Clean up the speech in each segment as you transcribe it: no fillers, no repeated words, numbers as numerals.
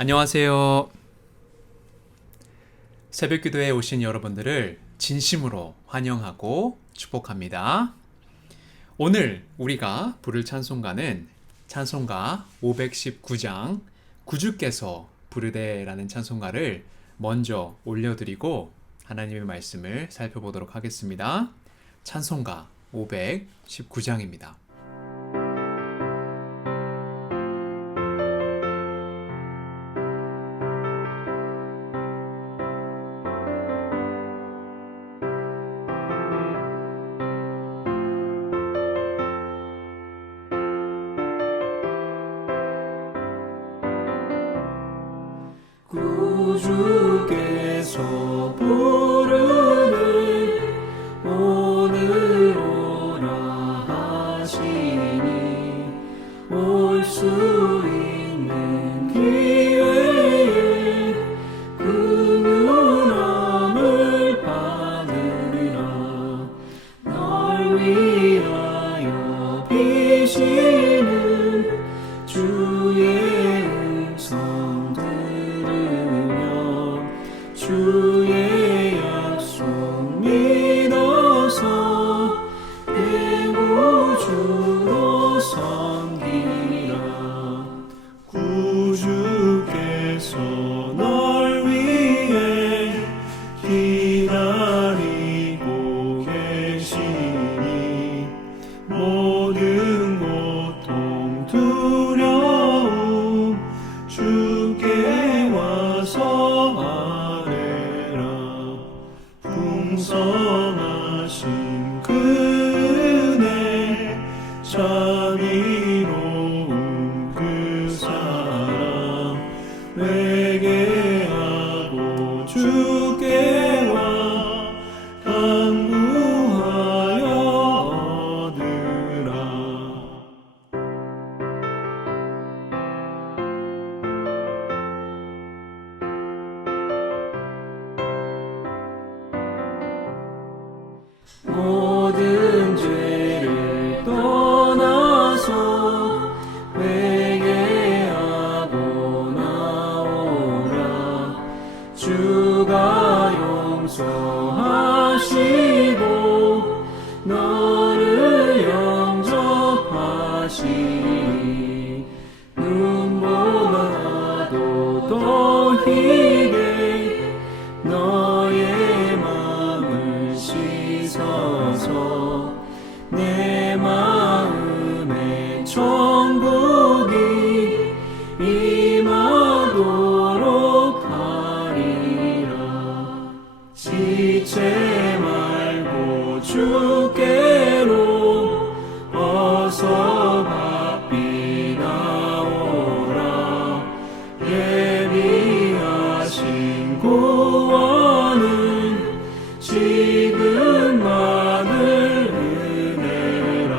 안녕하세요. 새벽 기도에 오신 여러분들을 진심으로 환영하고 축복합니다. 오늘 우리가 부를 찬송가는 찬송가 519장 구주께서 부르되라는 찬송가를 먼저 올려드리고 하나님의 말씀을 살펴보도록 하겠습니다. 찬송가 519장입니다. 구주께서 부르네 오늘 오라 하시니 올 수 있는 기회에 긍휼함을 받으리라. 널 위하여 비시는 주의 음성 주의 약속 믿어서 내 구주로 섬기라. 구주께서 널 위해 기다리고 계시니 모든 고통 두려움 주께 와서 풍성하신 그 은혜 자비로운 그 사랑 회개하고 주께 와 간구하여 얻으라. 모든 죄를 떠나서 회개하고 나오라. 주가 용서하시고 너를 영접하시니 눈보다도 더 희게 너의 마음을 씻어서 내 마음에 천국이 임하도록 하리라. 지체 말고 주께로 어서 바삐 나오라. 예비하신 구원은 지금만을 은혜라.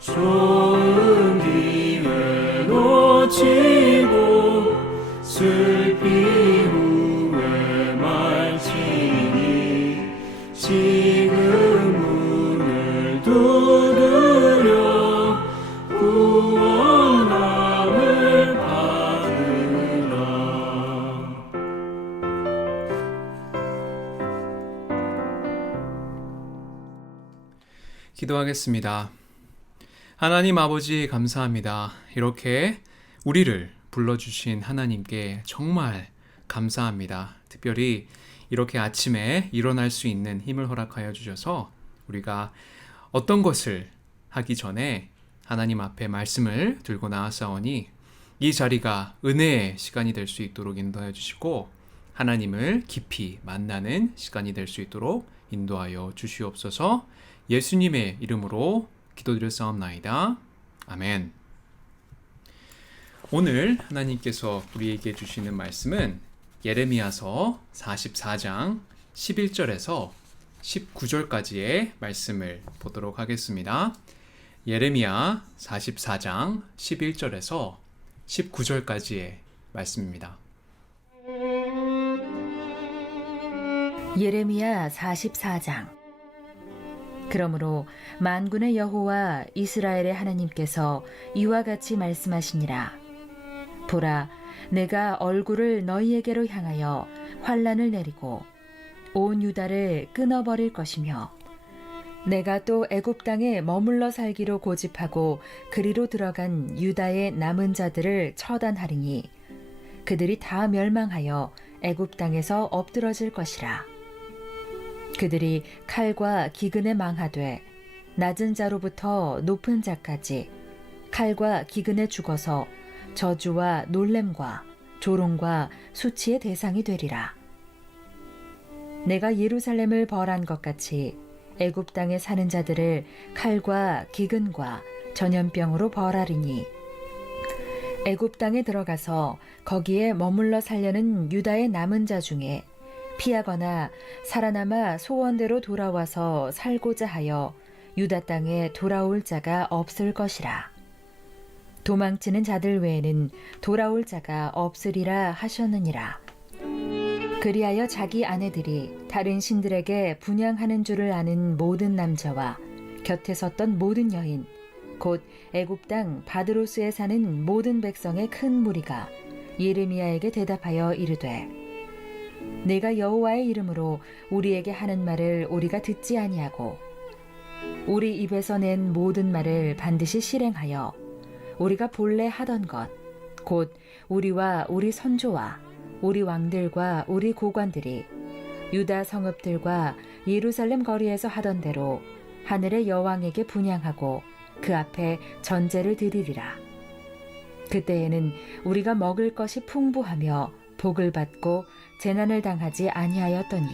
좋은 기회 놓치고 슬피 후에 말지니 지금 문을 두드려 구원함을 받으라. 기도하겠습니다. 하나님 아버지 감사합니다. 이렇게 우리를 불러주신 하나님께 정말 감사합니다. 특별히 이렇게 아침에 일어날 수 있는 힘을 허락하여 주셔서 우리가 어떤 것을 하기 전에 하나님 앞에 말씀을 들고 나아싸우니 이 자리가 은혜의 시간이 될 수 있도록 인도하여 주시고 하나님을 깊이 만나는 시간이 될 수 있도록 인도하여 주시옵소서. 예수님의 이름으로 기도드렸사옵나이다. 아멘. 오늘 하나님께서 우리에게 주시는 말씀은 예레미야서 44장 11절에서 19절까지의 말씀을 보도록 하겠습니다. 예레미야 44장 11절에서 19절까지의 말씀입니다. 예레미야 44장. 그러므로 만군의 여호와 이스라엘의 하나님께서 이와 같이 말씀하시니라. 보라, 내가 얼굴을 너희에게로 향하여 환란을 내리고 온 유다를 끊어버릴 것이며 내가 또 애굽 땅에 머물러 살기로 고집하고 그리로 들어간 유다의 남은 자들을 처단하리니 그들이 다 멸망하여 애굽 땅에서 엎드러질 것이라. 그들이 칼과 기근에 망하되 낮은 자로부터 높은 자까지 칼과 기근에 죽어서 저주와 놀램과 조롱과 수치의 대상이 되리라. 내가 예루살렘을 벌한 것 같이 애굽 땅에 사는 자들을 칼과 기근과 전염병으로 벌하리니 애굽 땅에 들어가서 거기에 머물러 살려는 유다의 남은 자 중에 피하거나 살아남아 소원대로 돌아와서 살고자 하여 유다 땅에 돌아올 자가 없을 것이라. 도망치는 자들 외에는 돌아올 자가 없으리라 하셨느니라. 그리하여 자기 아내들이 다른 신들에게 분향하는 줄을 아는 모든 남자와 곁에 섰던 모든 여인 곧 애굽 땅 바드로스에 사는 모든 백성의 큰 무리가 예레미야에게 대답하여 이르되 내가 여호와의 이름으로 우리에게 하는 말을 우리가 듣지 아니하고 우리 입에서 낸 모든 말을 반드시 실행하여 우리가 본래 하던 것 곧 우리와 우리 선조와 우리 왕들과 우리 고관들이 유다 성읍들과 예루살렘 거리에서 하던 대로 하늘의 여왕에게 분향하고 그 앞에 전제를 드리리라. 그때에는 우리가 먹을 것이 풍부하며 복을 받고 재난을 당하지 아니하였더니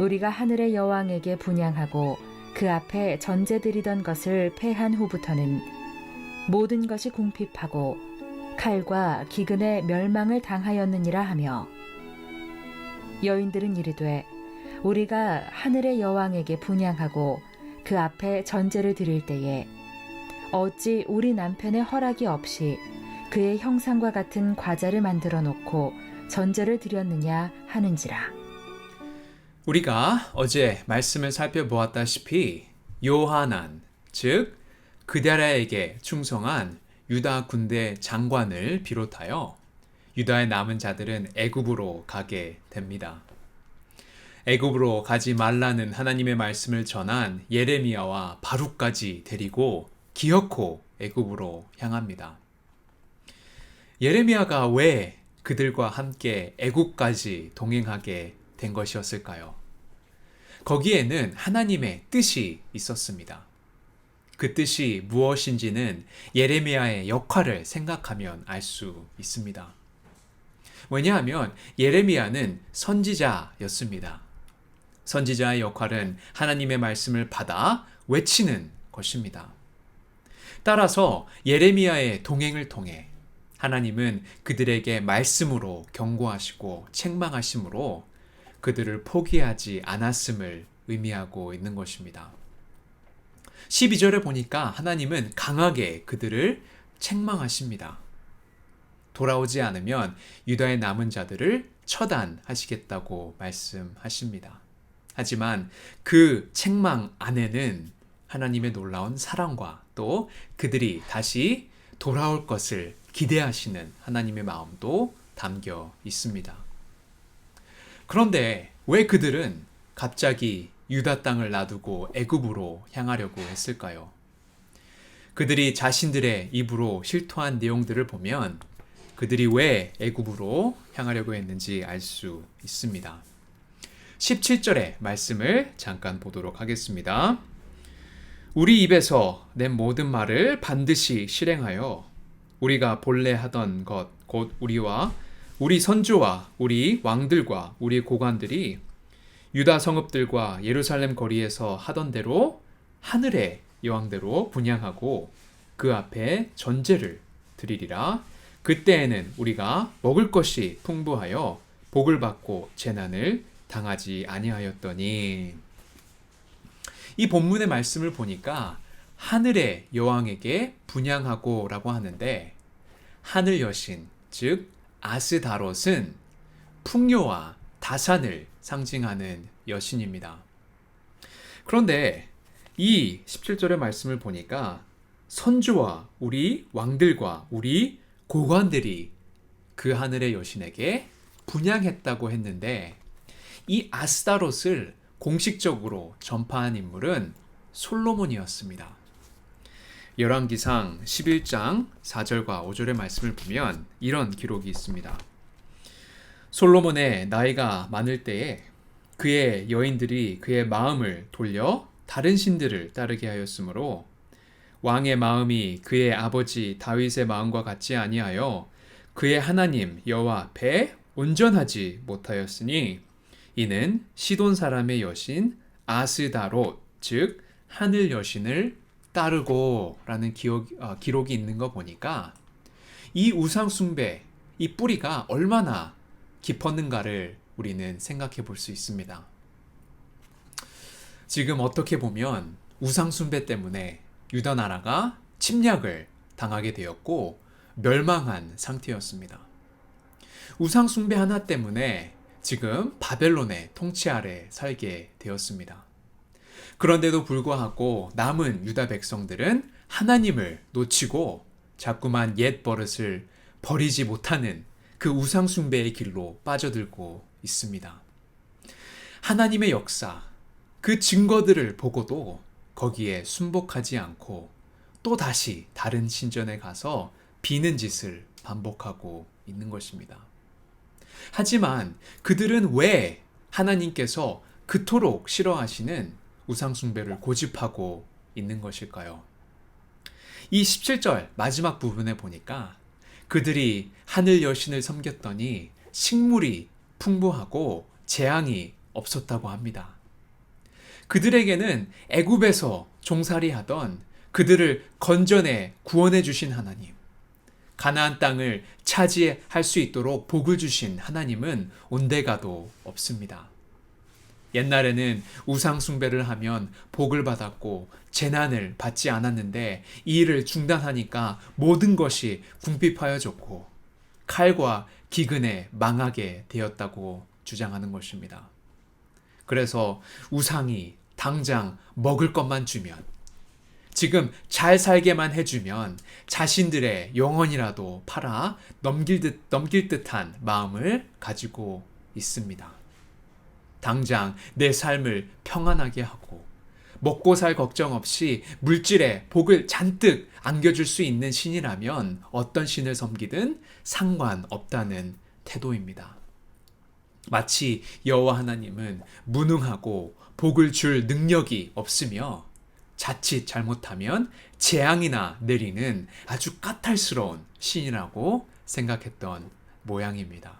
우리가 하늘의 여왕에게 분향하고 그 앞에 전제 드리던 것을 패한 후부터는 모든 것이 궁핍하고 칼과 기근의 멸망을 당하였느니라 하며 여인들은 이르되 우리가 하늘의 여왕에게 분향하고 그 앞에 전제를 드릴 때에 어찌 우리 남편의 허락이 없이 그의 형상과 같은 과자를 만들어 놓고 전제를 드렸느냐 하는지라. 우리가 어제 말씀을 살펴보았다시피 요하난, 즉 그다랴에게 충성한 유다 군대 장관을 비롯하여 유다의 남은 자들은 애굽으로 가게 됩니다. 애굽으로 가지 말라는 하나님의 말씀을 전한 예레미야와 바룩까지 데리고 기어코 애굽으로 향합니다. 예레미야가 왜 그들과 함께 애굽까지 동행하게 된 것이었을까요? 거기에는 하나님의 뜻이 있었습니다. 그 뜻이 무엇인지는 예레미야의 역할을 생각하면 알 수 있습니다. 왜냐하면 예레미야는 선지자였습니다. 선지자의 역할은 하나님의 말씀을 받아 외치는 것입니다. 따라서 예레미야의 동행을 통해 하나님은 그들에게 말씀으로 경고하시고 책망하심으로 그들을 포기하지 않았음을 의미하고 있는 것입니다. 12절에 보니까 하나님은 강하게 그들을 책망하십니다. 돌아오지 않으면 유다의 남은 자들을 처단하시겠다고 말씀하십니다. 하지만 그 책망 안에는 하나님의 놀라운 사랑과 또 그들이 다시 돌아올 것을 기대하시는 하나님의 마음도 담겨 있습니다. 그런데 왜 그들은 갑자기 유다 땅을 놔두고 애굽으로 향하려고 했을까요? 그들이 자신들의 입으로 실토한 내용들을 보면 그들이 왜 애굽으로 향하려고 했는지 알 수 있습니다. 17절의 말씀을 잠깐 보도록 하겠습니다. 우리 입에서 낸 모든 말을 반드시 실행하여 우리가 본래 하던 것 곧 우리와 우리 선조와 우리 왕들과 우리 고관들이 유다 성읍들과 예루살렘 거리에서 하던 대로 하늘의 여왕대로 분향하고 그 앞에 전제를 드리리라. 그때에는 우리가 먹을 것이 풍부하여 복을 받고 재난을 당하지 아니하였더니. 이 본문의 말씀을 보니까 하늘의 여왕에게 분향하고 라고 하는데 하늘 여신, 즉 아스다롯은 풍요와 다산을 상징하는 여신입니다. 그런데 이 17절의 말씀을 보니까 선조와 우리 왕들과 우리 고관들이 그 하늘의 여신에게 분양했다고 했는데 이 아스타롯을 공식적으로 전파한 인물은 솔로몬이었습니다. 열왕기상 11장 4절과 5절의 말씀을 보면 이런 기록이 있습니다. 솔로몬의 나이가 많을 때에 그의 여인들이 그의 마음을 돌려 다른 신들을 따르게 하였으므로 왕의 마음이 그의 아버지 다윗의 마음과 같지 아니하여 그의 하나님 여호와 앞에 온전하지 못하였으니 이는 시돈 사람의 여신 아스다롯 즉 하늘 여신을 따르고 라는 기록이 있는 거 보니까 이 우상 숭배 이 뿌리가 얼마나 깊었는가를 우리는 생각해 볼 수 있습니다. 지금 어떻게 보면 우상 숭배 때문에 유다 나라가 침략을 당하게 되었고 멸망한 상태였습니다. 우상 숭배 하나 때문에 지금 바벨론의 통치 아래 살게 되었습니다. 그런데도 불구하고 남은 유다 백성들은 하나님을 놓치고 자꾸만 옛 버릇을 버리지 못하는 그 우상 숭배의 길로 빠져들고 있습니다. 하나님의 역사, 그 증거들을 보고도 거기에 순복하지 않고 또 다시 다른 신전에 가서 비는 짓을 반복하고 있는 것입니다. 하지만 그들은 왜 하나님께서 그토록 싫어하시는 우상숭배를 고집하고 있는 것일까요? 이 17절 마지막 부분에 보니까 그들이 하늘 여신을 섬겼더니 식물이 풍부하고 재앙이 없었다고 합니다. 그들에게는 애굽에서 종살이하던 그들을 건져내 구원해 주신 하나님, 가나안 땅을 차지할 수 있도록 복을 주신 하나님은 온데가도 없습니다. 옛날에는 우상 숭배를 하면 복을 받았고 재난을 받지 않았는데 이 일을 중단하니까 모든 것이 궁핍하여졌고 칼과 기근에 망하게 되었다고 주장하는 것입니다. 그래서 우상이 당장 먹을 것만 주면, 지금 잘 살게만 해주면 자신들의 영혼이라도 팔아 넘길 듯한 마음을 가지고 있습니다. 당장 내 삶을 평안하게 하고 먹고 살 걱정 없이 물질에 복을 잔뜩 안겨줄 수 있는 신이라면 어떤 신을 섬기든 상관없다는 태도입니다. 마치 여호와 하나님은 무능하고 복을 줄 능력이 없으며 자칫 잘못하면 재앙이나 내리는 아주 까탈스러운 신이라고 생각했던 모양입니다.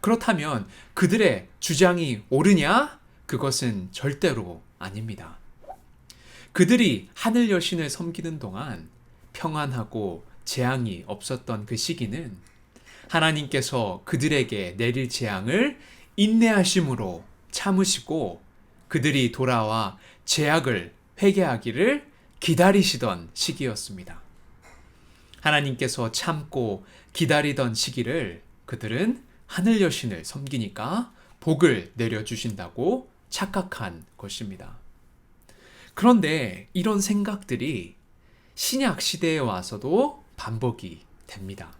그렇다면 그들의 주장이 옳으냐? 그것은 절대로 아닙니다. 그들이 하늘 여신을 섬기는 동안 평안하고 재앙이 없었던 그 시기는 하나님께서 그들에게 내릴 재앙을 인내하심으로 참으시고 그들이 돌아와 죄악을 회개하기를 기다리시던 시기였습니다. 하나님께서 참고 기다리던 시기를 그들은 하늘 여신을 섬기니까 복을 내려주신다고 착각한 것입니다. 그런데 이런 생각들이 신약 시대에 와서도 반복이 됩니다.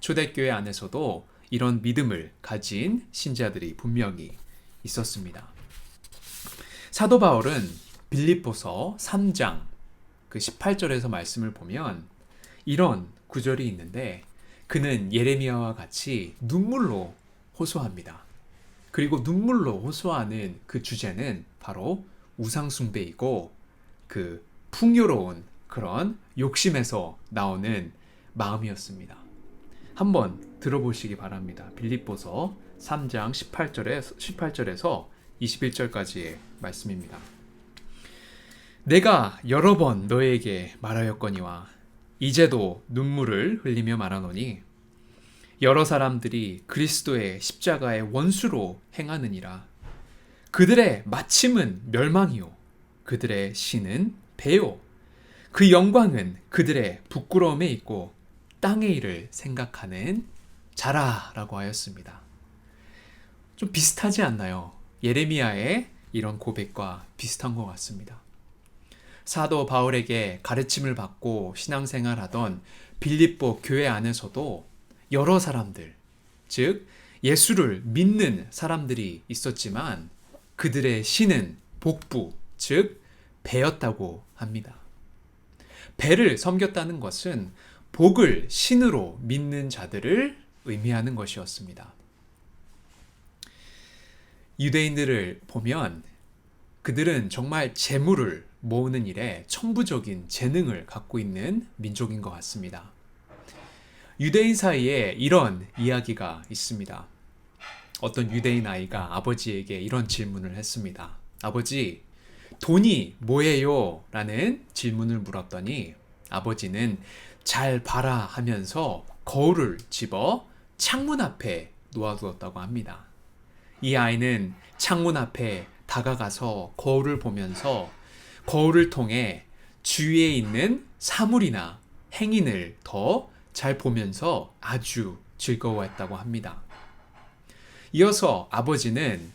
초대교회 안에서도 이런 믿음을 가진 신자들이 분명히 있었습니다. 사도 바울은 빌립보서 3장 그 18절에서 말씀을 보면 이런 구절이 있는데 그는 예레미야와 같이 눈물로 호소합니다. 그리고 눈물로 호소하는 그 주제는 바로 우상숭배이고 그 풍요로운 그런 욕심에서 나오는 마음이었습니다. 한번 들어보시기 바랍니다. 빌립보서 3장 18절에서 21절까지의 말씀입니다. 내가 여러 번 너에게 말하였거니와 이제도 눈물을 흘리며 말하노니 여러 사람들이 그리스도의 십자가의 원수로 행하느니라. 그들의 마침은 멸망이요 그들의 신은 배요 그 영광은 그들의 부끄러움에 있고 땅의 일을 생각하는 자라라고 하였습니다. 좀 비슷하지 않나요? 예레미야의 이런 고백과 비슷한 것 같습니다. 사도 바울에게 가르침을 받고 신앙생활하던 빌립보 교회 안에서도 여러 사람들, 즉 예수를 믿는 사람들이 있었지만 그들의 신은 복부, 즉 배였다고 합니다. 배를 섬겼다는 것은 복을 신으로 믿는 자들을 의미하는 것이었습니다. 유대인들을 보면 그들은 정말 재물을 모으는 일에 천부적인 재능을 갖고 있는 민족인 것 같습니다. 유대인 사이에 이런 이야기가 있습니다. 어떤 유대인 아이가 아버지에게 이런 질문을 했습니다. 아버지, 돈이 뭐예요? 라는 질문을 물었더니 아버지는 잘 봐라 하면서 거울을 집어 창문 앞에 놓아두었다고 합니다. 이 아이는 창문 앞에 다가가서 거울을 보면서 거울을 통해 주위에 있는 사물이나 행인을 더 잘 보면서 아주 즐거워했다고 합니다. 이어서 아버지는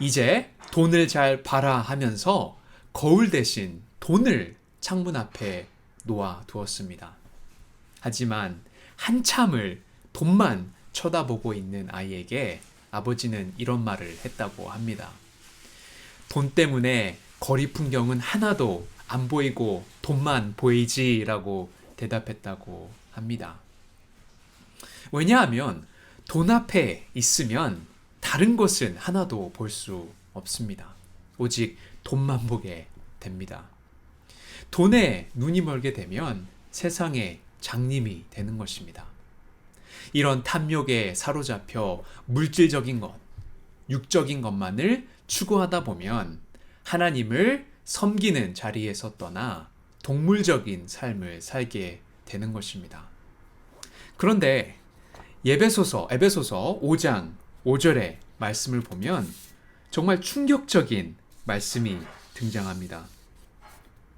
이제 돈을 잘 봐라 하면서 거울 대신 돈을 창문 앞에 놓아 두었습니다. 하지만 한참을 돈만 쳐다보고 있는 아이에게 아버지는 이런 말을 했다고 합니다. 돈 때문에 거리 풍경은 하나도 안 보이고 돈만 보이지라고 대답했다고 합니다. 왜냐하면 돈 앞에 있으면 다른 것은 하나도 볼 수 없습니다. 오직 돈만 보게 됩니다. 돈에 눈이 멀게 되면 세상의 장님이 되는 것입니다. 이런 탐욕에 사로잡혀 물질적인 것, 육적인 것만을 추구하다 보면 하나님을 섬기는 자리에서 떠나 동물적인 삶을 살게 되는 것입니다. 그런데 에베소서 5장 5절의 말씀을 보면 정말 충격적인 말씀이 등장합니다.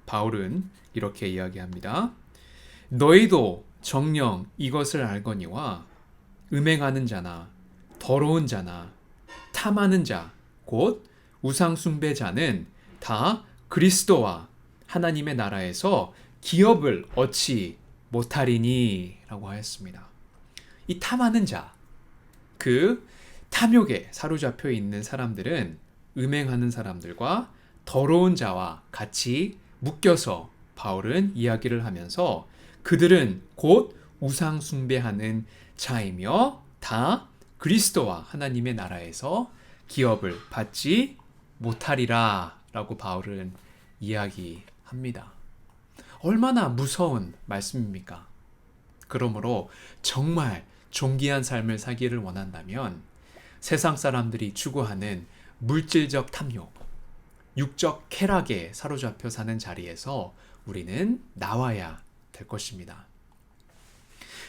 바울은 이렇게 이야기합니다. 너희도 정녕 이것을 알거니와 음행하는 자나 더러운 자나 탐하는 자 곧 우상 숭배자는 다 그리스도와 하나님의 나라에서 기업을 얻지 못하리니 라고 하였습니다. 이 탐하는 자, 그 탐욕에 사로잡혀 있는 사람들은 음행하는 사람들과 더러운 자와 같이 묶여서 바울은 이야기를 하면서 그들은 곧 우상 숭배하는 자이며 다 그리스도와 하나님의 나라에서 기업을 받지 못하리라 라고 바울은 이야기합니다. 얼마나 무서운 말씀입니까? 그러므로 정말 존귀한 삶을 살기를 원한다면 세상 사람들이 추구하는 물질적 탐욕, 육적 쾌락에 사로잡혀 사는 자리에서 우리는 나와야 될 것입니다.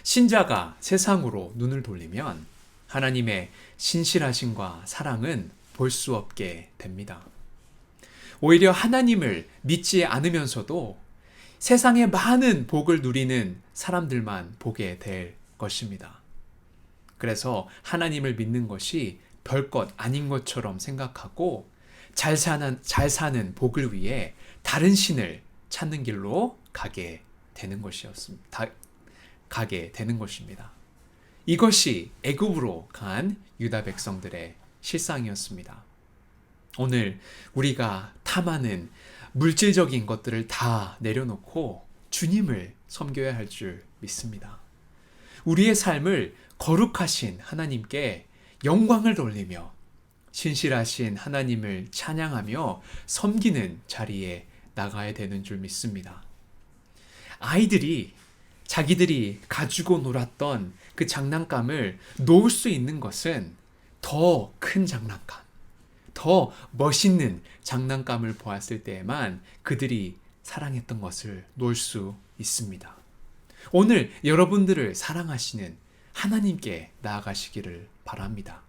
신자가 세상으로 눈을 돌리면 하나님의 신실하심과 사랑은 볼 수 없게 됩니다. 오히려 하나님을 믿지 않으면서도 세상의 많은 복을 누리는 사람들만 보게 될 것입니다. 그래서 하나님을 믿는 것이 별것 아닌 것처럼 생각하고 잘 사는 복을 위해 다른 신을 찾는 길로 가게 되는 것입니다. 이것이 애굽으로 간 유다 백성들의 실상이었습니다. 오늘 우리가 탐하는 물질적인 것들을 다 내려놓고 주님을 섬겨야 할 줄 믿습니다. 우리의 삶을 거룩하신 하나님께 영광을 돌리며 신실하신 하나님을 찬양하며 섬기는 자리에 나가야 되는 줄 믿습니다. 아이들이 자기들이 가지고 놀았던 그 장난감을 놓을 수 있는 것은 더 큰 장난감, 더 멋있는 장난감을 보았을 때에만 그들이 사랑했던 것을 놓을 수 있습니다. 오늘 여러분들을 사랑하시는 하나님께 나아가시기를 바랍니다.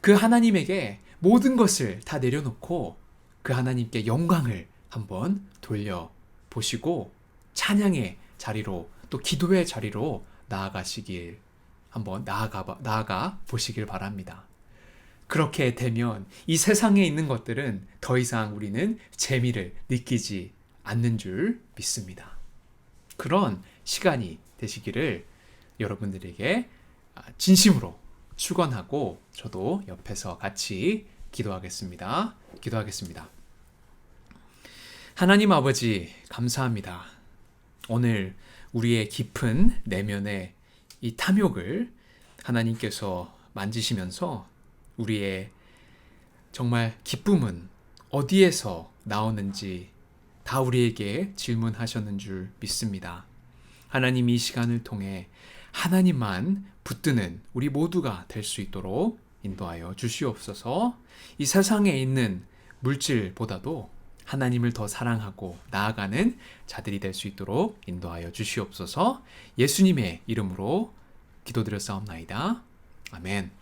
그 하나님에게 모든 것을 다 내려놓고 그 하나님께 영광을 한번 돌려보시고 찬양의 자리로 또 기도의 자리로 나아가시길 한번 나아가 보시길 바랍니다. 그렇게 되면 이 세상에 있는 것들은 더 이상 우리는 재미를 느끼지 않는 줄 믿습니다. 그런 시간이 되시기를 여러분들에게 진심으로 축원하고 저도 옆에서 같이 기도하겠습니다. 하나님 아버지 감사합니다. 오늘 우리의 깊은 내면의 이 탐욕을 하나님께서 만지시면서 우리의 정말 기쁨은 어디에서 나오는지 다 우리에게 질문하셨는 줄 믿습니다. 하나님 이 시간을 통해 하나님만 붙드는 우리 모두가 될 수 있도록 인도하여 주시옵소서. 이 세상에 있는 물질보다도 하나님을 더 사랑하고 나아가는 자들이 될 수 있도록 인도하여 주시옵소서. 예수님의 이름으로 기도드렸사옵나이다. 아멘.